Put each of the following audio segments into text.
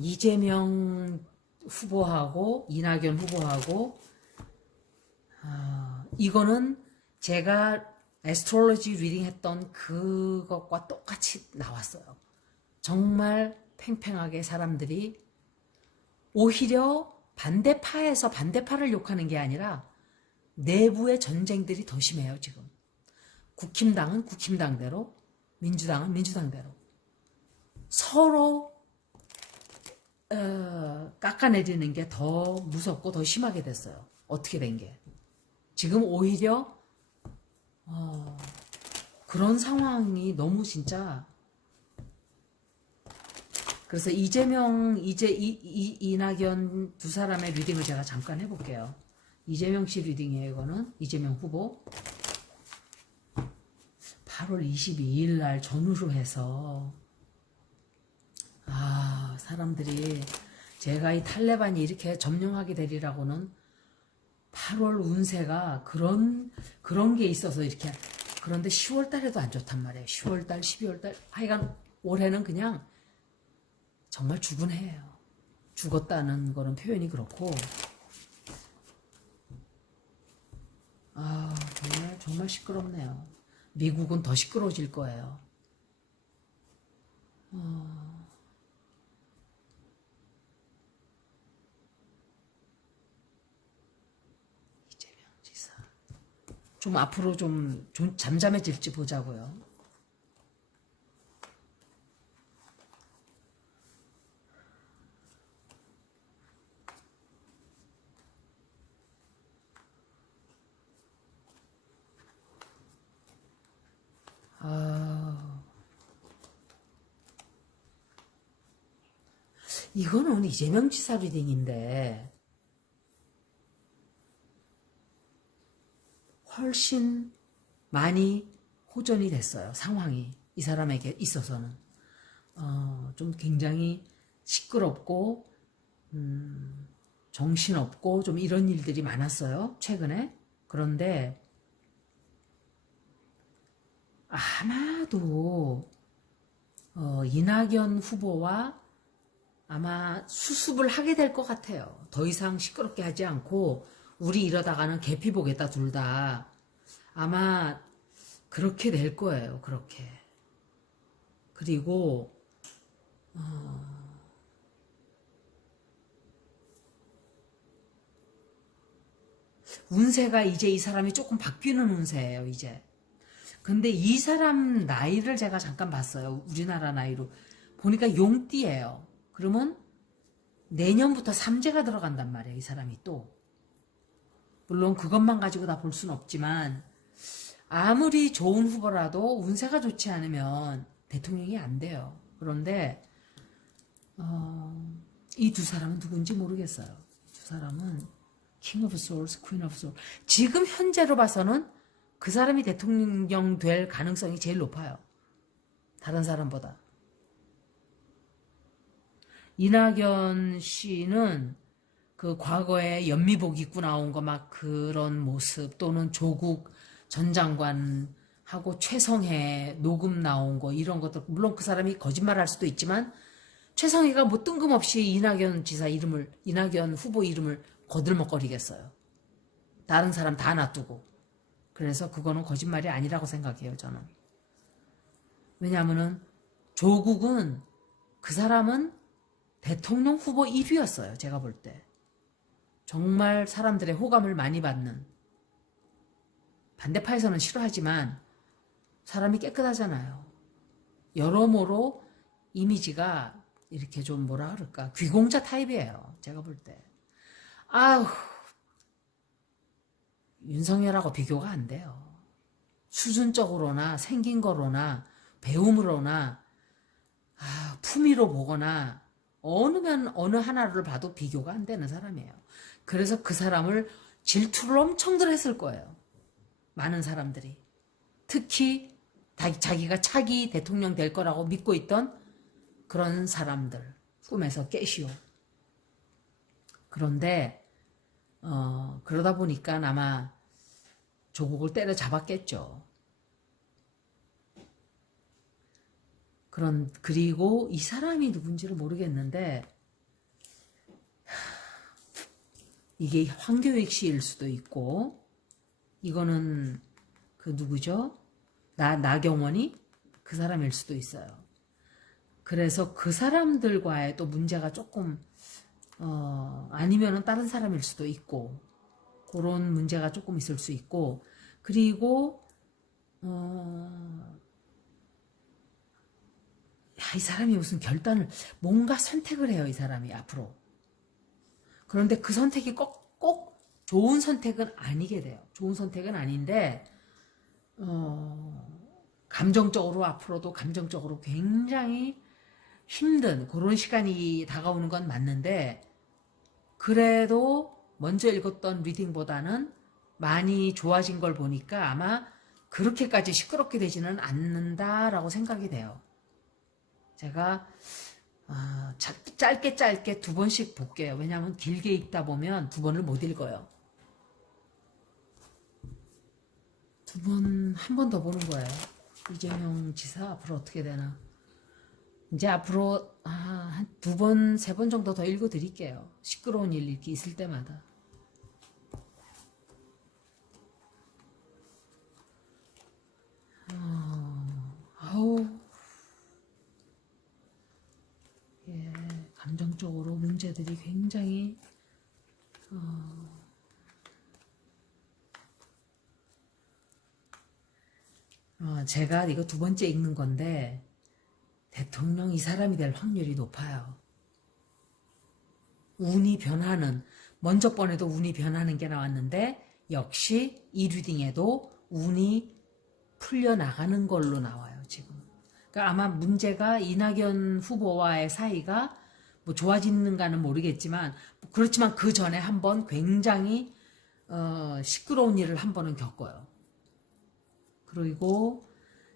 이재명 후보하고 이낙연 후보하고 이거는 제가 애스트롤로지 리딩 했던 그것과 똑같이 나왔어요. 정말 팽팽하게 사람들이 오히려 반대파에서 반대파를 욕하는 게 아니라 내부의 전쟁들이 더 심해요, 지금. 국힘당은 국힘당대로, 민주당은 민주당대로. 서로 깎아내리는 게 더 무섭고 더 심하게 됐어요. 어떻게 된 게. 지금 오히려 그런 상황이 너무 진짜. 그래서 이재명, 이낙연 두 사람의 리딩을 제가 잠깐 해볼게요. 이재명 씨 리딩이에요, 이거는. 이재명 후보. 8월 22일 날 전후로 해서, 사람들이 제가 이 탈레반이 이렇게 점령하게 되리라고는 8월 운세가 그런 게 있어서 이렇게. 그런데 10월 달에도 안 좋단 말이에요. 10월 달, 12월 달. 하여간 올해는 그냥 정말 죽은 해예요. 죽었다는 거는 표현이 그렇고. 정말 시끄럽네요. 미국은 더 시끄러워질 거예요. 이재명 지사. 좀 앞으로 좀 잠잠해질지 보자고요. 이거는 이재명 지사 리딩인데 훨씬 많이 호전이 됐어요. 상황이 이 사람에게 있어서는 좀 굉장히 시끄럽고 정신없고 좀 이런 일들이 많았어요. 최근에. 그런데 아마도 이낙연 후보와 아마 수습을 하게 될 것 같아요. 더 이상 시끄럽게 하지 않고 우리 이러다가는 개피 보겠다 둘 다. 아마 그렇게 될 거예요. 그렇게. 그리고 운세가 이제 이 사람이 조금 바뀌는 운세예요. 이제. 근데 이 사람 나이를 제가 잠깐 봤어요. 우리나라 나이로. 보니까 용띠예요. 그러면 내년부터 삼재가 들어간단 말이에요. 이 사람이 또. 물론 그것만 가지고 다 볼 수는 없지만 아무리 좋은 후보라도 운세가 좋지 않으면 대통령이 안 돼요. 그런데 이 두 사람은 누군지 모르겠어요. 두 사람은 King of Swords, Queen of Swords. 지금 현재로 봐서는 그 사람이 대통령 될 가능성이 제일 높아요. 다른 사람보다. 이낙연 씨는 그 과거에 연미복 입고 나온 거 막 그런 모습, 또는 조국 전 장관하고 최성해 녹음 나온 거 이런 것들, 물론 그 사람이 거짓말할 수도 있지만 최성해가 뭐 뜬금없이 이낙연 후보 이름을 거들먹거리겠어요. 다른 사람 다 놔두고. 그래서 그거는 거짓말이 아니라고 생각해요, 저는. 왜냐하면은 조국은 그 사람은 대통령 후보 1위였어요. 제가 볼 때. 정말 사람들의 호감을 많이 받는. 반대파에서는 싫어하지만 사람이 깨끗하잖아요. 여러모로 이미지가 이렇게 좀 뭐라 그럴까, 귀공자 타입이에요. 제가 볼 때. 아우, 윤석열하고 비교가 안 돼요. 수준적으로나 생긴 거로나 배움으로나 품위로 보거나 어느 하나를 봐도 비교가 안 되는 사람이에요. 그래서 그 사람을 질투를 엄청들 했을 거예요. 많은 사람들이. 특히 자기가 차기 대통령 될 거라고 믿고 있던 그런 사람들. 꿈에서 깨시오. 그런데 그러다 보니까 아마 조국을 때려잡았겠죠. 그리고 이 사람이 누군지를 모르겠는데, 이게 황교익 씨일 수도 있고, 이거는 그 누구죠? 나경원이 그 사람일 수도 있어요. 그래서 그 사람들과의 또 문제가 조금, 아니면은 다른 사람일 수도 있고, 그런 문제가 조금 있을 수 있고, 그리고, 이 사람이 무슨 뭔가 선택을 해요, 이 사람이 앞으로. 그런데 그 선택이 꼭 좋은 선택은 아니게 돼요. 좋은 선택은 아닌데, 감정적으로 앞으로도 감정적으로 굉장히 힘든 그런 시간이 다가오는 건 맞는데, 그래도 먼저 읽었던 리딩보다는 많이 좋아진 걸 보니까 아마 그렇게까지 시끄럽게 되지는 않는다라고 생각이 돼요. 제가 짧게 두 번씩 볼게요. 왜냐하면 길게 읽다 보면 두 번을 못 읽어요. 한 번 더 보는 거예요. 이재명 지사 앞으로 어떻게 되나. 이제 앞으로 한 두 번, 세 번 정도 더 읽어드릴게요. 시끄러운 일 이렇게 있을 때마다. 아우, 예, 감정적으로 문제들이 굉장히 제가 이거 두 번째 읽는 건데 대통령 이 사람이 될 확률이 높아요. 운이 변하는, 먼저 번에도 운이 변하는 게 나왔는데 역시 이 리딩에도 운이 풀려나가는 걸로 나와요, 지금. 그러니까 아마 문제가 이낙연 후보와의 사이가 뭐 좋아지는가는 모르겠지만, 그렇지만 그 전에 한번 굉장히 시끄러운 일을 한 번은 겪어요. 그리고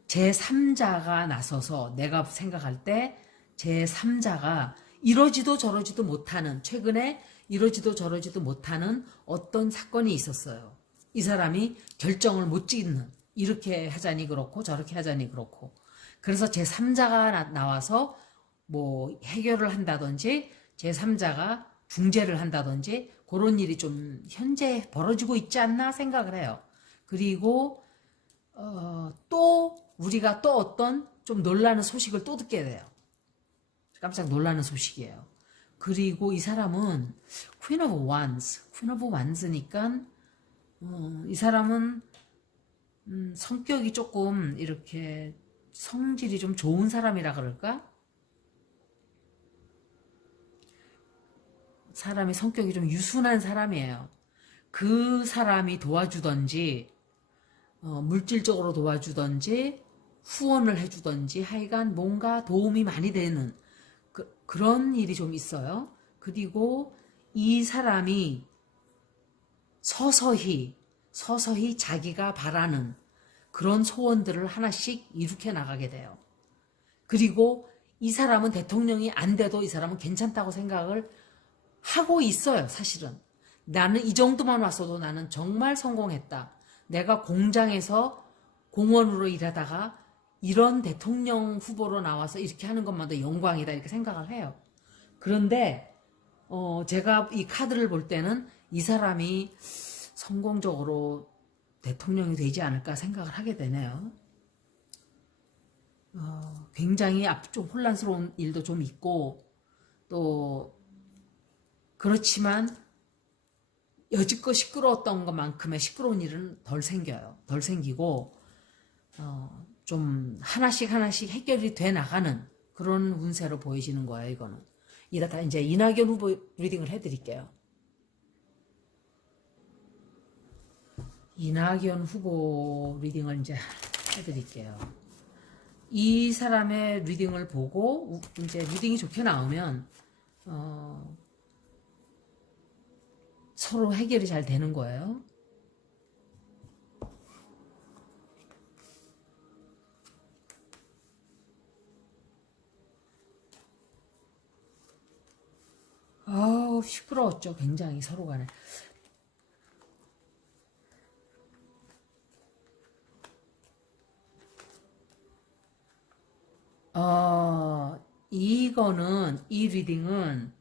제3자가 나서서 내가 생각할 때 제3자가 이러지도 저러지도 못하는, 최근에 이러지도 저러지도 못하는 어떤 사건이 있었어요. 이 사람이 결정을 못 짓는, 이렇게 하자니 그렇고 저렇게 하자니 그렇고. 그래서 제3자가 나와서 뭐 해결을 한다든지 제3자가 중재를 한다든지 그런 일이 좀 현재 벌어지고 있지 않나 생각을 해요. 그리고 또 우리가 또 어떤 좀 놀라는 소식을 또 듣게 돼요. 깜짝 놀라는 소식이에요. 그리고 이 사람은 Queen of Wands니까 이 사람은 성격이 조금 이렇게 성질이 좀 좋은 사람이라 그럴까? 사람이 성격이 좀 유순한 사람이에요. 그 사람이 도와주던지 물질적으로 도와주던지 후원을 해주던지 하여간 뭔가 도움이 많이 되는 그런 일이 좀 있어요. 그리고 이 사람이 서서히 자기가 바라는 그런 소원들을 하나씩 이룩해 나가게 돼요. 그리고 이 사람은 대통령이 안 돼도 이 사람은 괜찮다고 생각을 하고 있어요, 사실은. 나는 이 정도만 왔어도 나는 정말 성공했다. 내가 공장에서 공원으로 일하다가 이런 대통령 후보로 나와서 이렇게 하는 것만도 영광이다, 이렇게 생각을 해요. 그런데 제가 이 카드를 볼 때는 이 사람이 성공적으로 대통령이 되지 않을까 생각을 하게 되네요. 굉장히 좀 혼란스러운 일도 좀 있고, 또 그렇지만 여지껏 시끄러웠던 것만큼의 시끄러운 일은 덜 생겨요. 덜 생기고 좀 하나씩 해결이 돼 나가는 그런 운세로 보이시는 거예요, 이거는. 이따 이제 이낙연 후보 리딩을 해드릴게요. 이낙연 후보 리딩을 이제 해드릴게요. 이 사람의 리딩을 보고 이제 리딩이 좋게 나오면 서로 해결이 잘 되는 거예요. 아우, 시끄러웠죠. 굉장히 서로 간에. 이 리딩은,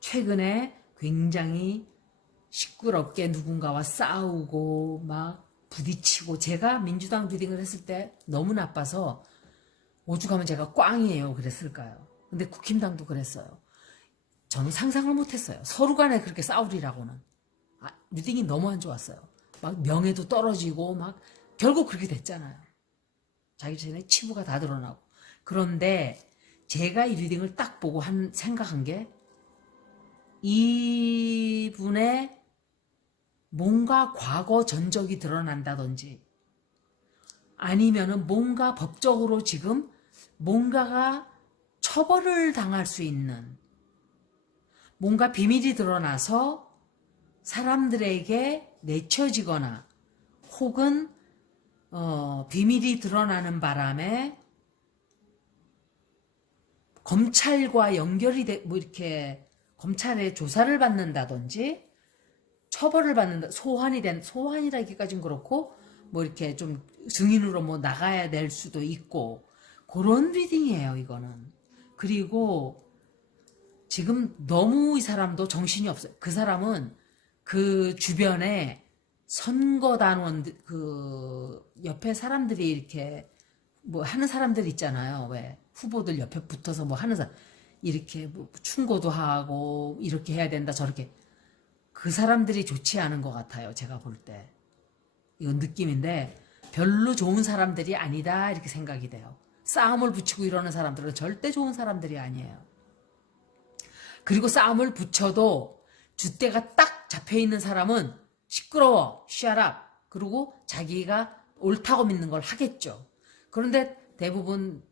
최근에 굉장히 시끄럽게 누군가와 싸우고 막 부딪히고, 제가 민주당 리딩을 했을 때 너무 나빠서 오죽하면 제가 꽝이에요 그랬을까요? 근데 국힘당도 그랬어요. 저는 상상을 못했어요. 서로 간에 그렇게 싸우리라고는. 리딩이 너무 안 좋았어요. 막 명예도 떨어지고 막 결국 그렇게 됐잖아요. 자기 전에 치부가 다 드러나고. 그런데 제가 이 리딩을 딱 보고 생각한 게, 이분의 뭔가 과거 전적이 드러난다든지, 아니면은 뭔가 법적으로 지금 뭔가가 처벌을 당할 수 있는, 뭔가 비밀이 드러나서 사람들에게 내쳐지거나, 혹은 비밀이 드러나는 바람에 검찰과 연결이 뭐 이렇게 검찰의 조사를 받는다든지, 처벌을 받는다, 소환이라기까지는 그렇고, 뭐 이렇게 좀 증인으로 뭐 나가야 될 수도 있고, 그런 리딩이에요, 이거는. 그리고 지금 너무 이 사람도 정신이 없어요. 그 사람은 그 주변에 선거단원, 옆에 사람들이 이렇게 뭐 하는 사람들 있잖아요. 왜? 후보들 옆에 붙어서 뭐 하는 사람, 이렇게 뭐 충고도 하고, 이렇게 해야 된다, 저렇게. 그 사람들이 좋지 않은 것 같아요, 제가 볼 때. 이건 느낌인데, 별로 좋은 사람들이 아니다, 이렇게 생각이 돼요. 싸움을 붙이고 이러는 사람들은 절대 좋은 사람들이 아니에요. 그리고 싸움을 붙여도 줏대가 딱 잡혀있는 사람은 시끄러워, shut up, 그리고 자기가 옳다고 믿는 걸 하겠죠. 그런데 대부분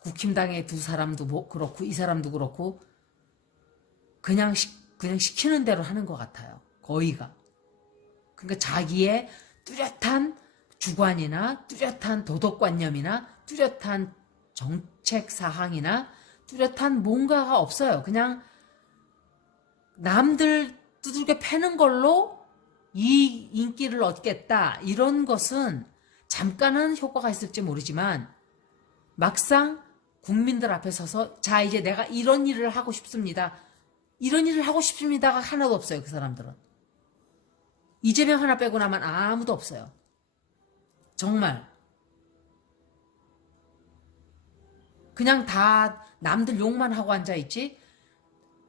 국힘당의 두 사람도 뭐 그렇고 이 사람도 그렇고 그냥 시키는 대로 하는 것 같아요. 거의가. 그러니까 자기의 뚜렷한 주관이나 뚜렷한 도덕관념이나 뚜렷한 정책 사항이나 뚜렷한 뭔가가 없어요. 그냥 남들 두들겨 패는 걸로 이 인기를 얻겠다, 이런 것은 잠깐은 효과가 있을지 모르지만, 막상 국민들 앞에 서서 자 이제 내가 이런 일을 하고 싶습니다, 이런 일을 하고 싶습니다가 하나도 없어요. 그 사람들은. 이재명 하나 빼고 나면 아무도 없어요. 정말. 그냥 다 남들 욕만 하고 앉아있지.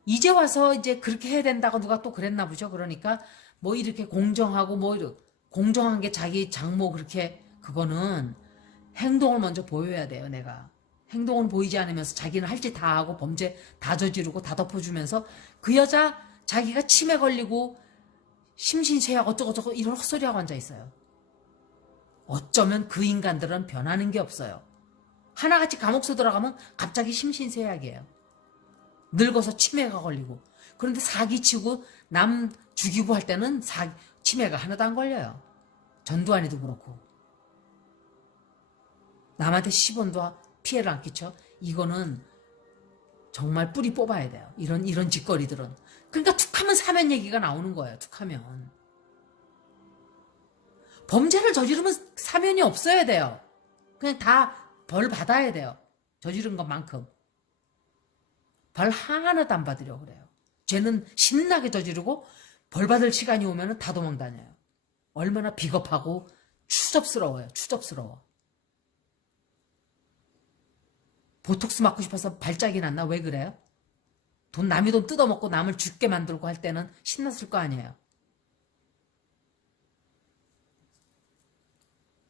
이제 와서 이제 그렇게 해야 된다고 누가 또 그랬나 보죠. 그러니까 뭐 이렇게 공정하고 뭐 공정한 게 자기 장모, 그렇게, 그거는 행동을 먼저 보여야 돼요. 내가 행동은 보이지 않으면서 자기는 할 짓 다 하고 범죄 다 저지르고 다 덮어주면서, 그 여자 자기가 치매 걸리고 심신쇠약 어쩌고저쩌고 이런 헛소리하고 앉아있어요. 어쩌면 그 인간들은 변하는 게 없어요. 하나같이 감옥서 들어가면 갑자기 심신쇠약이에요. 늙어서 치매가 걸리고. 그런데 사기치고 남 죽이고 할 때는 치매가 하나도 안 걸려요. 전두환이도 그렇고. 남한테 10원도 피해를 안 끼쳐. 이거는 정말 뿌리 뽑아야 돼요. 이런 짓거리들은. 그러니까 툭하면 사면 얘기가 나오는 거예요. 툭하면. 범죄를 저지르면 사면이 없어야 돼요. 그냥 다 벌 받아야 돼요. 저지른 것만큼. 벌 하나도 안 받으려고 그래요. 죄는 신나게 저지르고 벌 받을 시간이 오면 다 도망 다녀요. 얼마나 비겁하고 추접스러워요. 추접스러워. 보톡스 맞고 싶어서 발작이 났나? 왜 그래요? 남의 돈 뜯어먹고 남을 죽게 만들고 할 때는 신났을 거 아니에요.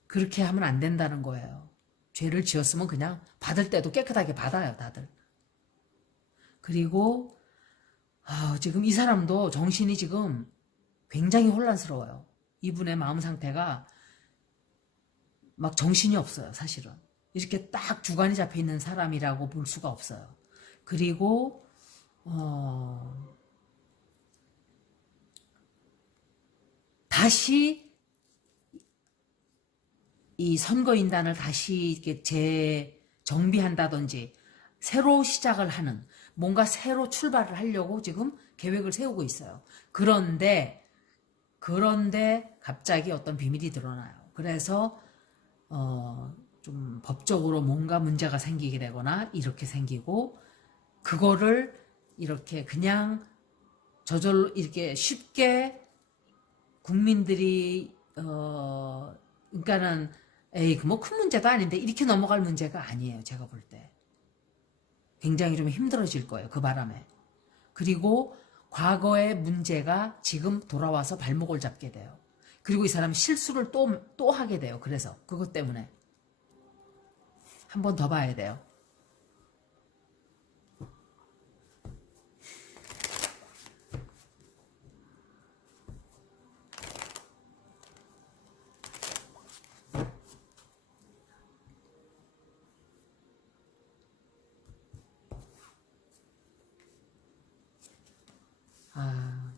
그렇게 하면 안 된다는 거예요. 죄를 지었으면 그냥 받을 때도 깨끗하게 받아요, 다들. 그리고 지금 이 사람도 정신이 지금 굉장히 혼란스러워요. 이분의 마음 상태가 막 정신이 없어요, 사실은. 이렇게 딱 주관이 잡혀 있는 사람이라고 볼 수가 없어요. 그리고 다시 이 선거인단을 다시 이렇게 재정비한다든지 새로 시작을 하는, 뭔가 새로 출발을 하려고 지금 계획을 세우고 있어요. 그런데 갑자기 어떤 비밀이 드러나요. 그래서 좀 법적으로 뭔가 문제가 생기게 되거나 이렇게 생기고, 그거를 이렇게 그냥 저절로 이렇게 쉽게 국민들이 그러니까는 에이 뭐 큰 문제도 아닌데 이렇게 넘어갈 문제가 아니에요. 제가 볼 때 굉장히 좀 힘들어질 거예요. 그 바람에. 그리고 과거의 문제가 지금 돌아와서 발목을 잡게 돼요. 그리고 이 사람이 실수를 또 하게 돼요. 그래서 그것 때문에 한 번 더 봐야 돼요.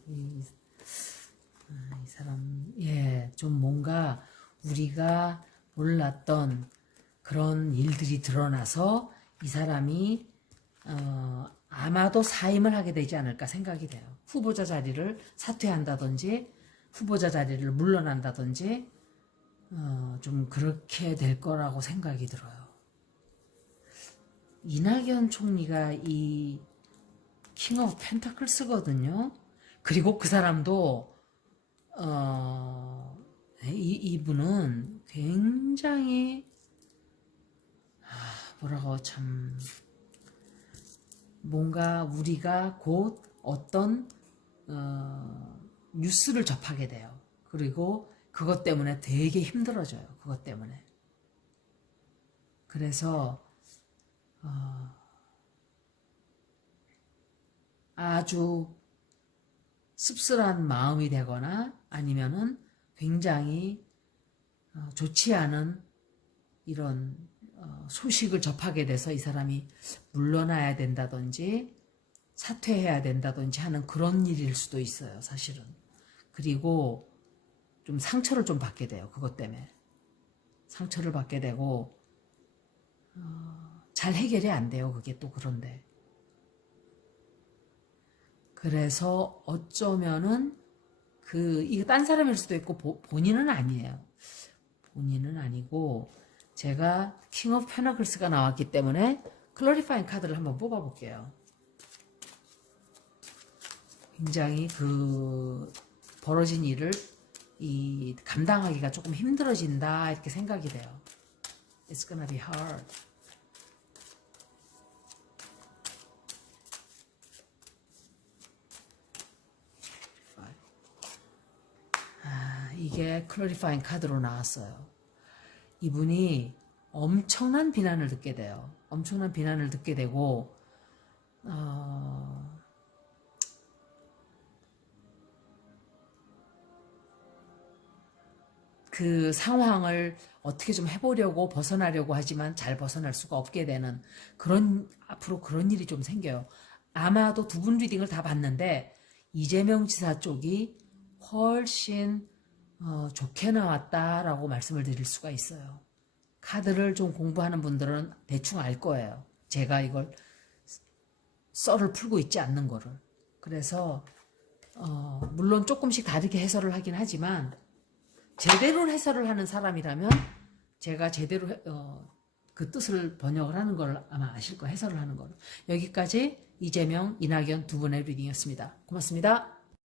이 사람, 예, 좀 뭔가 우리가 몰랐던 그런 일들이 드러나서 이 사람이 아마도 사임을 하게 되지 않을까 생각이 돼요. 후보자 자리를 사퇴한다든지 후보자 자리를 물러난다든지 좀 그렇게 될 거라고 생각이 들어요. 이낙연 총리가 이 킹 오브 펜타클스거든요. 그리고 그 사람도 이분은 굉장히 뭐라고 참 뭔가 우리가 곧 어떤 뉴스를 접하게 돼요. 그리고 그것 때문에 되게 힘들어져요. 그것 때문에. 그래서 아주 씁쓸한 마음이 되거나 아니면은 굉장히 좋지 않은 이런 소식을 접하게 돼서 이 사람이 물러나야 된다든지 사퇴해야 된다든지 하는 그런 일일 수도 있어요, 사실은. 그리고 좀 상처를 좀 받게 돼요, 그것 때문에. 상처를 받게 되고 잘 해결이 안 돼요, 그게 또 그런데. 그래서 어쩌면은 이거 딴 사람일 수도 있고 본인은 아니에요. 본인은 아니고 제가 킹 오브 페너클스가 나왔기 때문에 클래리파잉 카드를 한번 뽑아볼게요. 굉장히 벌어진 일을 감당하기가 조금 힘들어진다 이렇게 생각이 돼요. It's gonna be hard. 이게 클래리파잉 카드로 나왔어요. 이분이 엄청난 비난을 듣게 돼요. 엄청난 비난을 듣게 되고 그 상황을 어떻게 좀 해보려고 벗어나려고 하지만 잘 벗어날 수가 없게 되는 앞으로 그런 일이 좀 생겨요. 아마도 두 분 리딩을 다 봤는데 이재명 지사 쪽이 훨씬 좋게 나왔다라고 말씀을 드릴 수가 있어요. 카드를 좀 공부하는 분들은 대충 알 거예요. 제가 이걸 썰을 풀고 있지 않는 거를. 그래서 물론 조금씩 다르게 해설을 하긴 하지만 제대로 해설을 하는 사람이라면 제가 제대로 그 뜻을 번역을 하는 걸 아마 아실 거예요. 해설을 하는 걸. 여기까지 이재명, 이낙연 두 분의 리딩이었습니다. 고맙습니다.